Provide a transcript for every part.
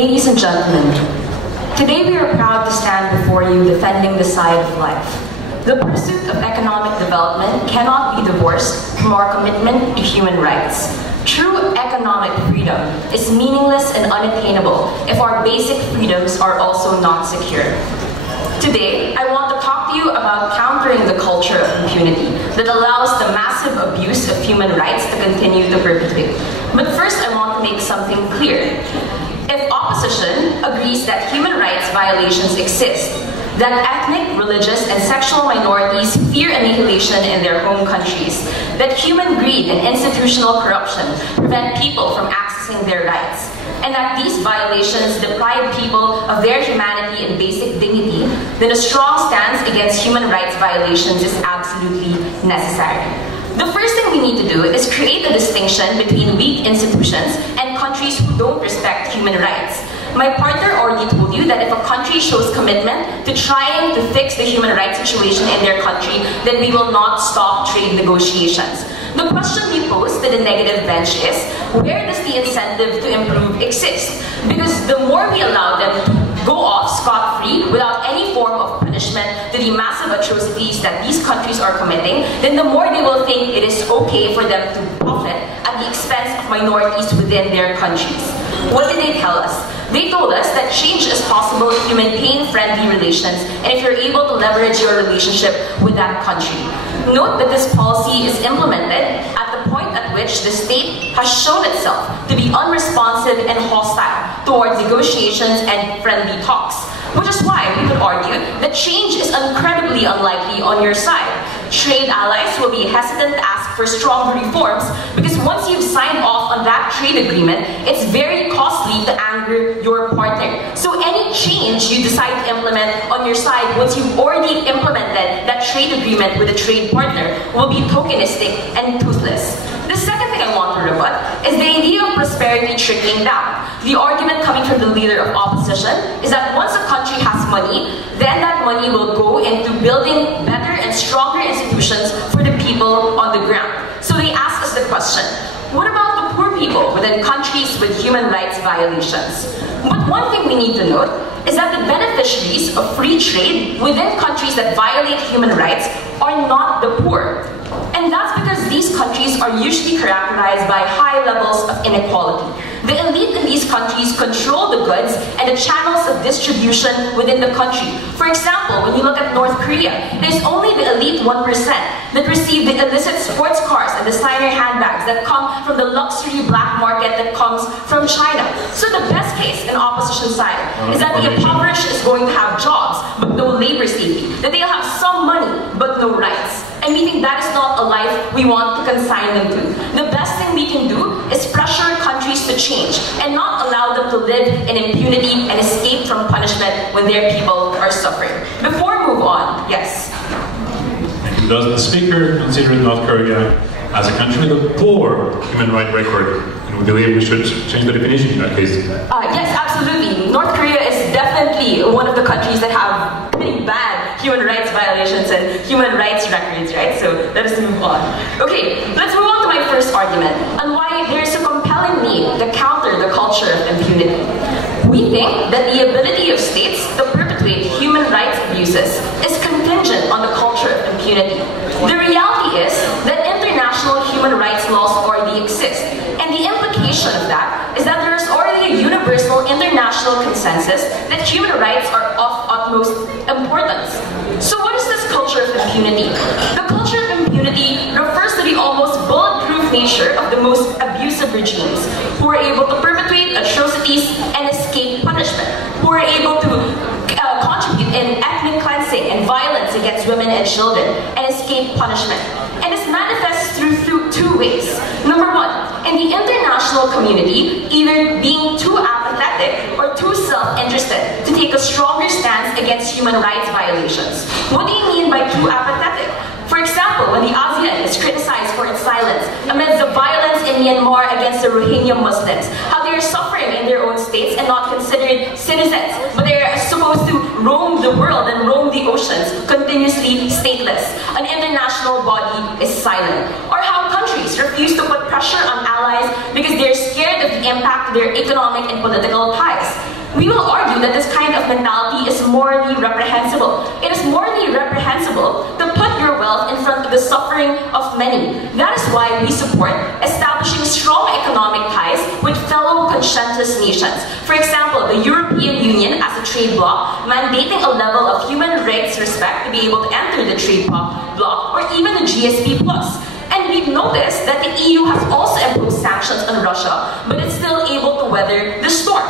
Ladies and gentlemen, today we are proud to stand before you defending the side of life. The pursuit of economic development cannot be divorced from our commitment to human rights. True economic freedom is meaningless and unattainable if our basic freedoms are also not secure. Today, I want to talk to you about countering the culture of impunity that allows the massive abuse of human rights to continue to perpetuate. But first, I want to make something clear. If opposition agrees that human rights violations exist, that ethnic, religious, and sexual minorities fear annihilation in their home countries, that human greed and institutional corruption prevent people from accessing their rights, and that these violations deprive people of their humanity and basic dignity, then a strong stance against human rights violations is absolutely necessary. The first thing we need to do is create a distinction between weak institutions and countries who don't respect human rights. My partner already told you that if a country shows commitment to trying to fix the human rights situation in their country, then we will not stop trade negotiations. The question we pose to the negative bench is, where does the incentive to improve exist? Because the more we allow them to go off scot-free without any form of punishment to the massive atrocities that these countries are committing, then the more they will think it is okay for them to profit at the expense of minorities within their countries. What did they tell us? They told us that change is possible if you maintain friendly relations and if you're able to leverage your relationship with that country. Note that this policy is implemented at the point at which the state has shown itself to be unresponsive and hostile towards negotiations and friendly talks. Which is why we could argue that change is incredibly unlikely on your side. Trade allies will be hesitant to ask for stronger reforms because once you've signed off on that trade agreement, it's very costly to anger your partner. So any change you decide to implement on your side once you've already implemented that trade agreement with a trade partner will be tokenistic and toothless. The second thing I want to rebut is the idea of prosperity trickling down. The argument coming from the leader of opposition is that once a country has money, then that money will go into building better and stronger institutions for the people on the ground. So they ask us the question, what about the poor people within countries with human rights violations? But one thing we need to note is that the beneficiaries of free trade within countries that violate human rights are not the poor. And that's because these countries are usually characterized by high levels of inequality. The elite in these countries control the goods and the channels of distribution within the country. For example, when you look at North Korea, it is only the elite 1% that receive the illicit sports cars and designer handbags that come from the luxury black market that comes from China. So the best case in opposition side is that the impoverished is going to have jobs but no labor safety, that they'll have some money but no rights. And we think that is not a life we want to consign them to. The best thing we can do is pressure countries to change and not allow them to live in impunity and escape from punishment when their people are suffering. Before we move on, yes? Does the speaker consider North Korea as a country with a poor human rights record? And we believe we should change the definition in that case. Yes, absolutely. North Korea is definitely one of the countries that have pretty bad human rights violations and human rights records, right? So let us move on. Okay, let's move on to my first argument on why there is a compelling need to counter the culture of impunity. We think that the ability of states to perpetuate human rights abuses is contingent on the culture of impunity. The reality is that international human rights laws already exist, and the implication of that is that there is already a universal international consensus that human rights are of utmost importance. So what is this culture of impunity? The culture of impunity refers to the almost bulletproof nature of the most abusive regimes, who are able to perpetuate atrocities and escape punishment, who are able to contribute in ethnic cleansing and violence against women and children, and escape punishment. And this manifests through two ways. Number one, in the international community, either being too apathetic or too self-interested to take a stronger stance against human rights violations. What do you mean by too apathetic? For example, when the ASEAN is criticized for its silence amidst the violence in Myanmar against the Rohingya Muslims, how they are suffering in their own states and not considered citizens, but they are supposed to roam the world and roam the oceans, continuously stateless. An international body is silent. Or how countries refuse to put pressure on allies because they're scared of the impact of their economic and political ties. We will argue that this kind of mentality is morally reprehensible. It is morally reprehensible to put your wealth in front of the suffering of many. That is why we support establishing strong economic ties with fellow conscientious nations. For example, the European Union as a trade bloc, mandating a level of human rights respect to be able to enter the trade bloc, or even the GSP+. And we've noticed that the EU has also imposed sanctions on Russia, but it's still able to weather the storm.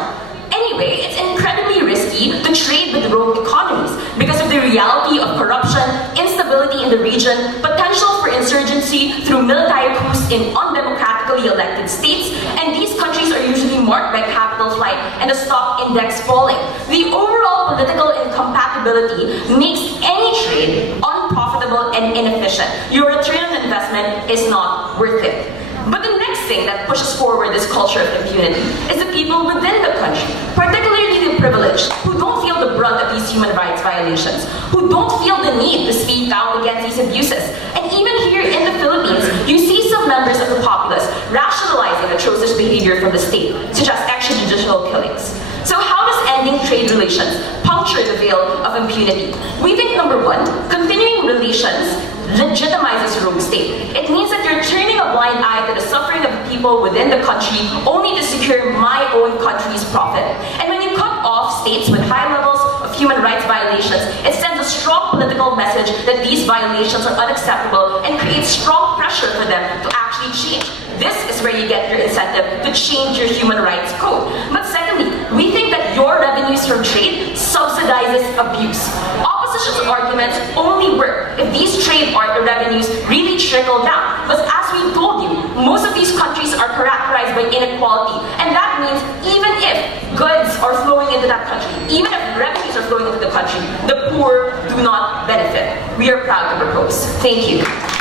Anyway, it's incredibly risky to trade with rogue economies because of the reality of corruption, instability in the region, potential for insurgency through military coups in undemocratically elected states, and these countries are usually marked by capital flight and the stock index falling. The overall political incompatibility makes any trade unprofitable and inefficient. Your return on investment is not worth it. But the next thing that pushes forward this culture of impunity is the people within the country, particularly the privileged, who don't feel the brunt of these human rights violations, who don't feel the need to speak out against these abuses. And even here in the Philippines, you see some members of the populace rationalizing atrocious behavior from the state, such as extrajudicial killings. So how does ending trade relations puncture the veil of impunity? We think, number one, continuing relations legitimizes rogue state. It means that you're turning a blind eye to the suffering of the people within the country only to secure my own country's profit. And when you cut off states with high levels of human rights violations, it sends a strong political message that these violations are unacceptable and creates strong pressure for them to actually change. This is where you get your incentive to change your human rights code. But secondly, we think that your revenues from trade subsidizes abuse. Opposition's arguments only work if these trade revenues really trickle down. But as we told you, most of these countries are characterized by inequality, and that means even if goods are flowing into that country, even if revenues are flowing into the country, the poor do not benefit. We are proud to propose. Thank you.